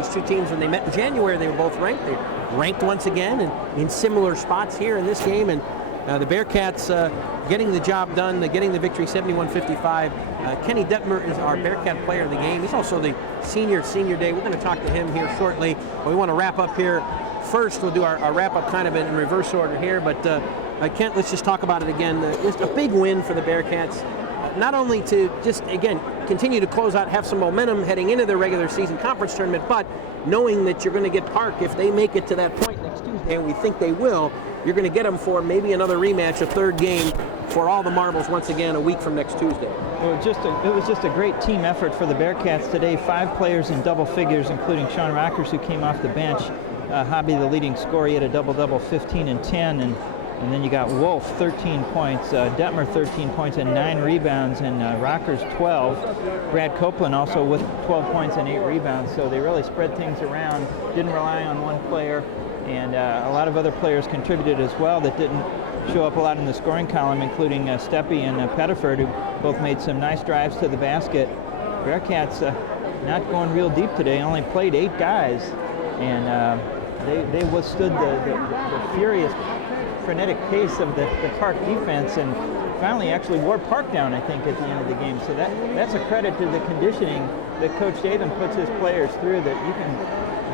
These two teams, when they met in January, they were both ranked. They ranked once again and in similar spots here in this game. And the Bearcats getting the job done, getting the victory 71-55. Kenny Detmer is our Bearcat player of the game. He's also the senior day. We're going to talk to him here shortly. But we want to wrap up here. First, we'll do our wrap-up kind of in reverse order here. But Kent, let's just talk about it again. Just a big win for the Bearcats. Not only to just, again, continue to close out, have some momentum heading into the regular season conference tournament, but knowing that you're going to get Park if they make it to that point next Tuesday, and we think they will, you're going to get them for maybe another rematch, a third game for all the marbles once again a week from next Tuesday. It was just a great team effort for the Bearcats today. 5 players in double figures, including Sean Rockers, who came off the bench. Hobby, the leading scorer, he had a double-double, 15 and 10, and then you got Wolff, 13 points, Detmer, 13 points and 9 rebounds, and Rockers, 12. Brad Copeland also with 12 points and 8 rebounds, so they really spread things around, didn't rely on one player, and a lot of other players contributed as well that didn't show up a lot in the scoring column, including Steppe and Pettiford, who both made some nice drives to the basket. Bearcats not going real deep today, only played 8 guys, and they withstood the furious, frenetic pace of the Park defense and finally actually wore Park down, I think, at the end of the game. So that's a credit to the conditioning that Coach Daven puts his players through, that you can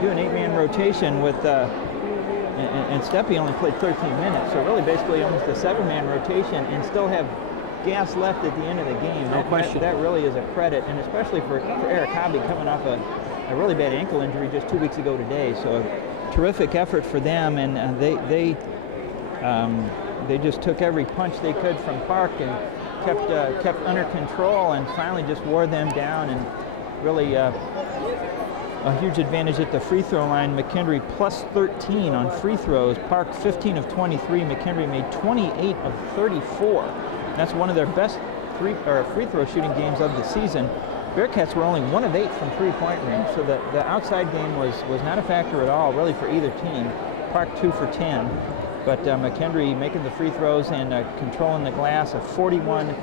do an 8-man rotation with, and Steppe only played 13 minutes, so really basically almost a 7-man rotation and still have gas left at the end of the game. No question. That really is a credit, and especially for Eric Hobby coming off a really bad ankle injury just 2 weeks ago today. So a terrific effort for them, and they just took every punch they could from Park and kept under control, and finally just wore them down, and really a huge advantage at the free throw line. McKendree plus 13 on free throws. Park 15 of 23. McKendree made 28 of 34. That's one of their best free throw shooting games of the season. Bearcats were only 1 of 8 from three-point range, so the outside game was not a factor at all, really, for either team. Park 2 for 10. But McKendree making the free throws and controlling the glass, a 41-29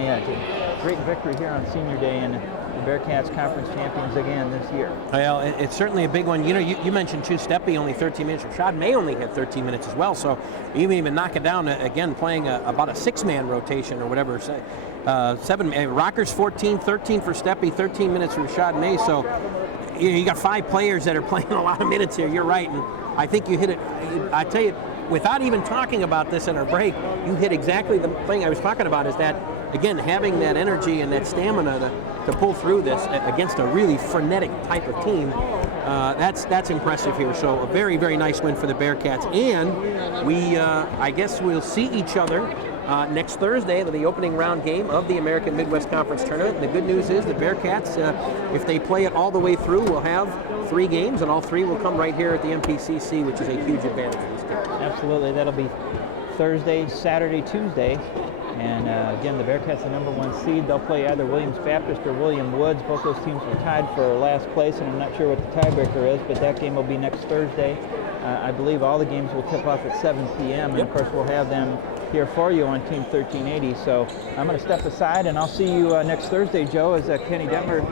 edge. A great victory here on Senior Day, and the Bearcats conference champions again this year. Well, it's certainly a big one. You know, you mentioned too, Steppe only 13 minutes. Rashad May only had 13 minutes as well. So even knock it down again, playing about a 6-man rotation or whatever. 7 Rockers 14, 13 for Steppe, 13 minutes for Rashad May. So you got 5 players that are playing a lot of minutes here. You're right, and I think you hit it. I tell you, without even talking about this in our break, you hit exactly the thing I was talking about, is that, again, having that energy and that stamina to pull through this against a really frenetic type of team, that's impressive here. So a very, very nice win for the Bearcats. And we, I guess we'll see each other next Thursday, the opening round game of the American Midwest Conference Tournament. The good news is the Bearcats, if they play it all the way through, will have 3 games, and all 3 will come right here at the MPCC, which is a huge advantage for this team. Absolutely. That'll be Thursday, Saturday, Tuesday. And again, the Bearcats, the #1 seed. They'll play either Williams Baptist or William Woods. Both those teams were tied for last place, and I'm not sure what the tiebreaker is, but that game will be next Thursday. I believe all the games will tip off at 7 p.m., and of course we'll have them here for you on Team 1380. So I'm going to step aside, and I'll see you next Thursday, Joe, as Kenny Detmer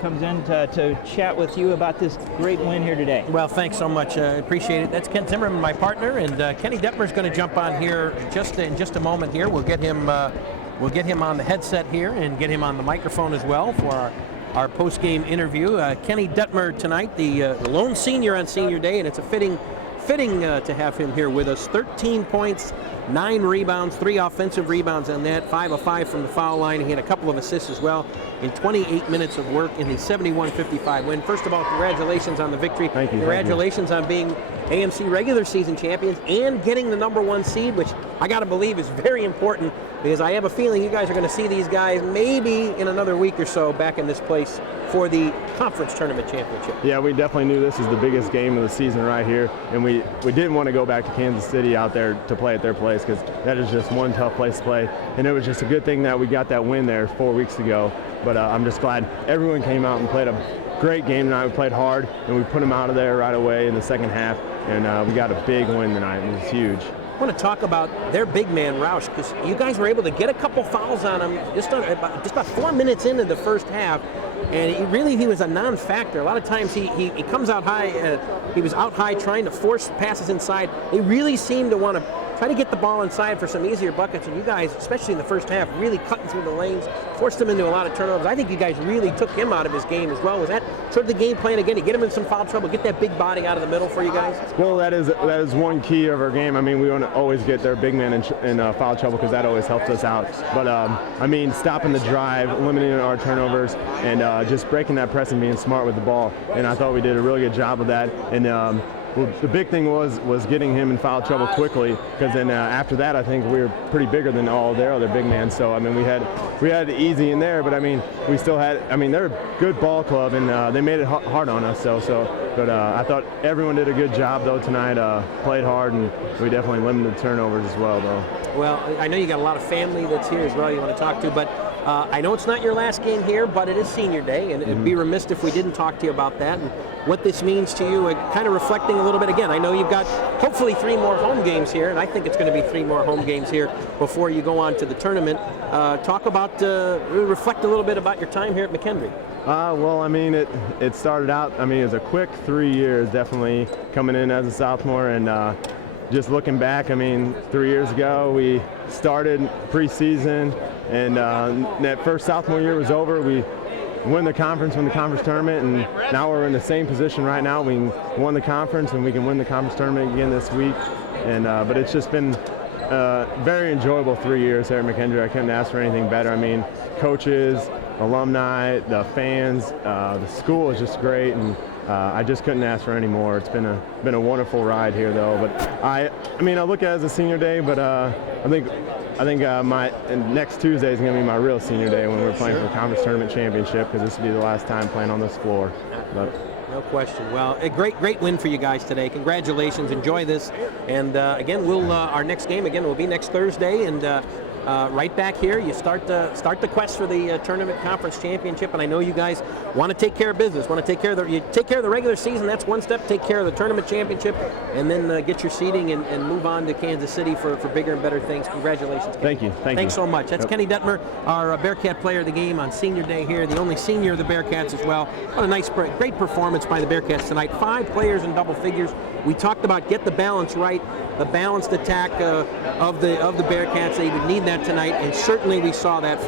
comes in to chat with you about this great win here today. Well, thanks so much. Appreciate it. That's Ken Zimmerman, my partner, and Kenny Detmer is going to jump on here in just a moment here. We'll get him on the headset here and get him on the microphone as well for our post-game interview. Kenny Detmer tonight, the lone senior on Senior Day, and it's a fitting to have him here with us. 13 points, 9 rebounds, 3 offensive rebounds on that, 5 of 5 from the foul line. He had a couple of assists as well in 28 minutes of work in the 71-55 win. First of all, congratulations on the victory. Thank you. Congratulations on being AMC regular season champions and getting the #1 seed, which I got to believe is very important, because I have a feeling you guys are going to see these guys maybe in another week or so back in this place for the conference tournament championship. Yeah, we definitely knew this was the biggest game of the season right here, and we didn't want to go back to Kansas City out there to play at their place, because that is just one tough place to play, and it was just a good thing that we got that win there 4 weeks ago. But I'm just glad everyone came out and played a great game tonight. We played hard, and we put them out of there right away in the second half, and we got a big win tonight. It was huge. I want to talk about their big man, Roush, because you guys were able to get a couple fouls on him just about 4 minutes into the first half, and he was a non-factor. A lot of times he comes out high. He was out high trying to force passes inside. They really seemed to want to try to get the ball inside for some easier buckets, and you guys, especially in the first half, really cutting through the lanes, forced him into a lot of turnovers. I think you guys really took him out of his game as well. Was that sort of the game plan again, to get him in some foul trouble, get that big body out of the middle for you guys? Well, that is one key of our game. I mean, we want to always get their big man in foul trouble because that always helps us out. But, I mean, stopping the drive, eliminating our turnovers, and just breaking that press and being smart with the ball. And I thought we did a really good job of that. And well, the big thing was getting him in foul trouble quickly, because then after that, I think we were pretty bigger than all their other big men. So I mean, we had it easy in there, but I mean, we still had. I mean, they're a good ball club, and they made it hard on us. But I thought everyone did a good job though tonight. Played hard, and we definitely limited turnovers as well though. Well, I know you got a lot of family that's here as well you want to talk to, but I know it's not your last game here, but it is senior day, and it'd be remiss if we didn't talk to you about that and what this means to you, kind of reflecting a little bit. Again, I know you've got hopefully 3 more home games here, and I think it's going to be 3 more home games here before you go on to the tournament. Talk about, reflect a little bit about your time here at McKendree. Well, I mean, it started out, I mean, it was a quick 3 years, definitely coming in as a sophomore, and just looking back, I mean, 3 years ago, we started preseason, and that first sophomore year was over. We won the conference tournament, and now we're in the same position right now. We won the conference, and we can win the conference tournament again this week. And but it's just been very enjoyable 3 years here at McKendree. I couldn't ask for anything better. I mean, coaches, alumni, the fans, the school is just great, and I just couldn't ask for any more. It's been a wonderful ride here, though. But I mean, I look at it as a senior day, but I think my next Tuesday is going to be my real senior day when we're playing for the conference tournament championship, because this will be the last time playing on this floor. But no question. Well, a great win for you guys today. Congratulations. Enjoy this. And again, our next game again will be next Thursday, and right back here, you start the quest for the tournament conference championship. And I know you guys want to take care of business, want to take care of the regular season. That's one step. Take care of the tournament championship, and then get your seeding and move on to Kansas City for bigger and better things. Congratulations, Kenny. Thank you. Thanks so much. That's Kenny Detmer, our Bearcat player of the game on senior day here, the only senior of the Bearcats as well. What a great performance by the Bearcats tonight. 5 players in double figures. We talked about get the balance right, the balanced attack of the Bearcats. They would need that tonight, and certainly we saw that.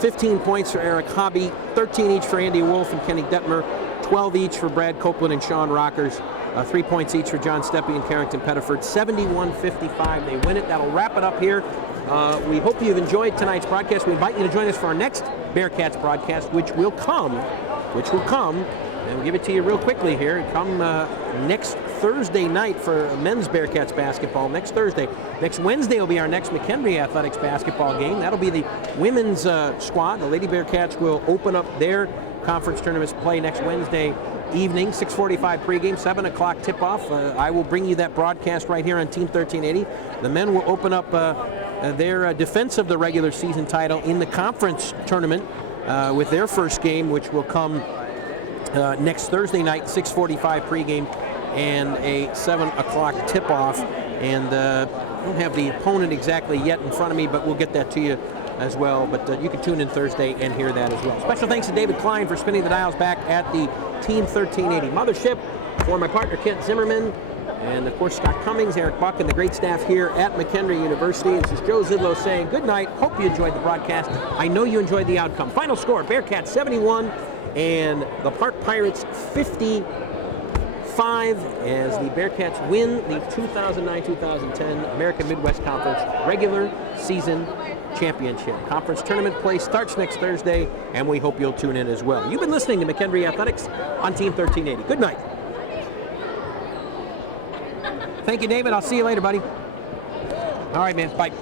15 points for Eric Hobby, 13 each for Andy Wolff and Kenny Detmer, 12 each for Brad Copeland and Sean Rockers, 3 points each for John Steppe and Carrington Pettiford. 71-55. They win it. That'll wrap it up here. We hope you've enjoyed tonight's broadcast. We invite you to join us for our next Bearcats broadcast, which will come, and we'll give it to you real quickly here. Come next Thursday night for men's Bearcats basketball. Next Thursday. Next Wednesday will be our next McKendree Athletics basketball game. That'll be the women's squad. The Lady Bearcats will open up their conference tournaments play next Wednesday evening, 6:45 pregame, 7 o'clock tip-off. I will bring you that broadcast right here on Team 1380. The men will open up their defense of the regular season title in the conference tournament with their first game, which will come next Thursday night, 6:45 pregame and a 7 o'clock tip-off. And I don't have the opponent exactly yet in front of me, but we'll get that to you as well. But you can tune in Thursday and hear that as well. Special thanks to David Klein for spinning the dials back at the Team 1380 mothership. For my partner Kent Zimmerman, and of course Scott Cummings, Eric Buck, and the great staff here at McKendree University. This is Joe Zidlow saying good night. Hope you enjoyed the broadcast. I know you enjoyed the outcome. Final score, Bearcats 71 and the Park Pirates 55, as the Bearcats win the 2009-2010 American Midwest Conference regular season championship. Conference tournament play starts next Thursday, and we hope you'll tune in as well. You've been listening to McKendree Athletics on Team 1380. Good night. Thank you, David. I'll see you later, buddy. All right, man. Bye.